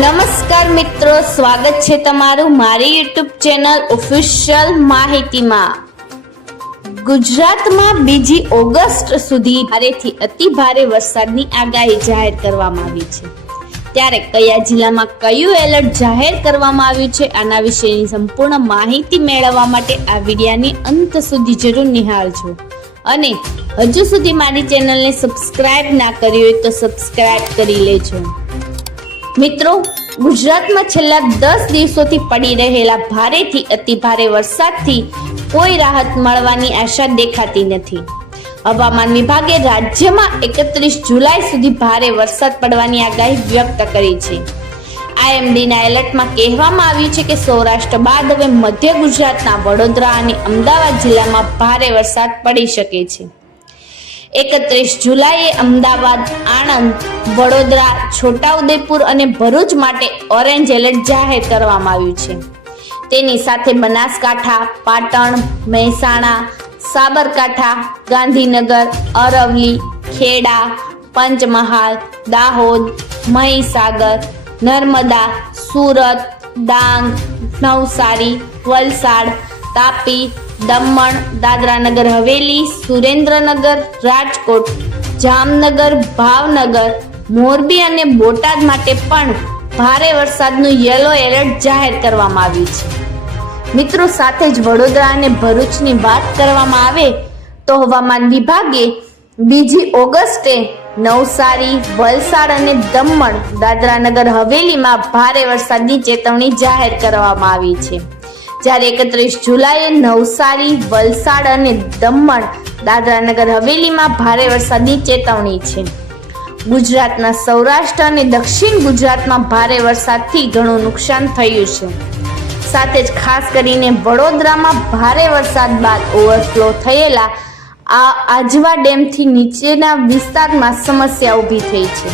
નમસ્કાર મિત્રો, સ્વાગત છે તમારું મારી યુટ્યુબ ચેનલ ઓફિશિયલ માહિતીમાં. ગુજરાતમાં બીજી ઓગસ્ટ સુધી ભારેથી અતિ ભારે વરસાદની આગાહી જાહેર કરવામાં આવી છે. ત્યારે કયા જિલ્લામાં કયું એલર્ટ જાહેર કરવામાં આવ્યું છે, આના વિશેની સંપૂર્ણ માહિતી મેળવવા માટે આ વિડિયાની અંત સુધી જરૂર નિહાળજો. અને હજુ સુધી મારી ચેનલને સબસ્ક્રાઇબ ના કરી હોય તો સબસ્ક્રાઇબ કરી લેજો. મિત્રો, ગુજરાતમાં છેલ્લા દસ દિવસોથી પડી રહેલા ભારેથી અતિ ભારે વરસાદથી કોઈ રાહત મળવાની આશા દેખાતી નથી. હવામાન વિભાગે રાજ્યમાં એકત્રીસ જુલાઈ સુધી ભારે વરસાદ પડવાની આગાહી વ્યક્ત કરી છે. આઈએમડીના એલર્ટમાં કહેવામાં આવ્યું છે કે સૌરાષ્ટ્ર બાદ હવે મધ્ય ગુજરાતના વડોદરા અને અમદાવાદ જિલ્લામાં ભારે વરસાદ પડી શકે છે. એકત્રીસ જુલાઈએ અમદાવાદ, આણંદ, વડોદરા, છોટાઉદેપુર અને ભરૂચ માટે ઓરેન્જ એલર્ટ જાહેર કરવામાં આવ્યું છે. તેની સાથે બનાસકાંઠા, પાટણ, મહેસાણા, સાબરકાંઠા, ગાંધીનગર અરવલી ખેડા, પંચમહાલ, દાહોદ, મહીસાગર, નર્મદા, સુરત, ડાંગ, નવસારી, વલસાડ, તાપી દમણ, દાદરાનગર હવેલી, સુરેન્દ્રનગર, રાજકોટ, જામનગર, ભાવનગર, મોરબી અને બોટાદ માટે પણ ભારે વરસાદનું યલો એલર્ટ જાહેર કરવામાં આવ્યું છે. મિત્રો, સાથે જ વડોદરા અને ભરૂચની વાત કરવામાં આવે તો હવામાન વિભાગે બીજી ઓગસ્ટે નવસારી, વલસાડ અને દમણ, દાદરાનગર હવેલીમાં ભારે વરસાદની ચેતવણી જાહેર કરવામાં આવી છે. જ્યારે એકત્રીસ જુલાઈએ નવસારી, વલસાડ અને દમણ દાદરાનગર હવેલીમાં ભારે વરસાદની ચેતવણી છે. ગુજરાતના સૌરાષ્ટ્ર અને દક્ષિણ ગુજરાતમાં ભારે વરસાદથી ઘણું નુકસાન થયું છે. સાથે જ ખાસ કરીને વડોદરામાં ભારે વરસાદ બાદ ઓવરફ્લો થયેલા આ આજવા ડેમથી નીચેના વિસ્તારમાં સમસ્યા ઊભી થઈ છે.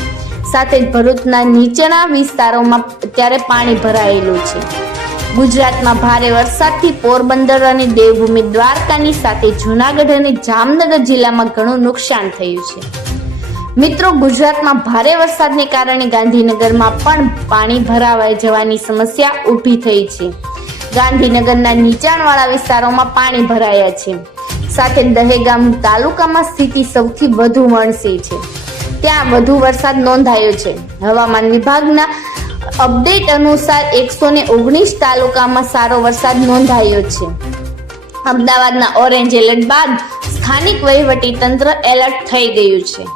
સાથે જ ભરૂચના નીચેના વિસ્તારોમાં અત્યારે પાણી ભરાયેલું છે. ગુજરાતમાં ભારે વરસાદથી પોરબંદર અને દેવભૂમિ દ્વારકાની સાથે જૂનાગઢ અને જામનગર જિલ્લામાં ઘણું નુકસાન થયું છે. મિત્રો, ગુજરાતમાં ભારે વરસાદને કારણે ગાંધીનગરમાં પણ પાણી ભરાવાઈ જવાની સમસ્યા ઊભી થઈ છે. ગાંધીનગરના નીચાણવાળા વિસ્તારોમાં પાણી ભરાયા છે. સાથે દહેગામ તાલુકામાં સ્થિતિ સૌથી વધુ વણસી છે. ત્યાં વધુ વરસાદ નોંધાયો છે. હવામાન વિભાગના અપડેટ અનુસાર એકસો ને ઓગણીસ તાલુકામાં સારો વરસાદ નોંધાયો છે. અમદાવાદના ઓરેન્જ એલર્ટ બાદ સ્થાનિક વહીવટી તંત્ર એલર્ટ થઈ ગયું છે.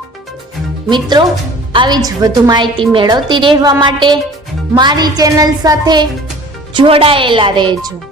મિત્રો, આવી જ વધુ માહિતી મેળવતી રહેવા માટે મારી ચેનલ સાથે જોડાયેલા રહેજો.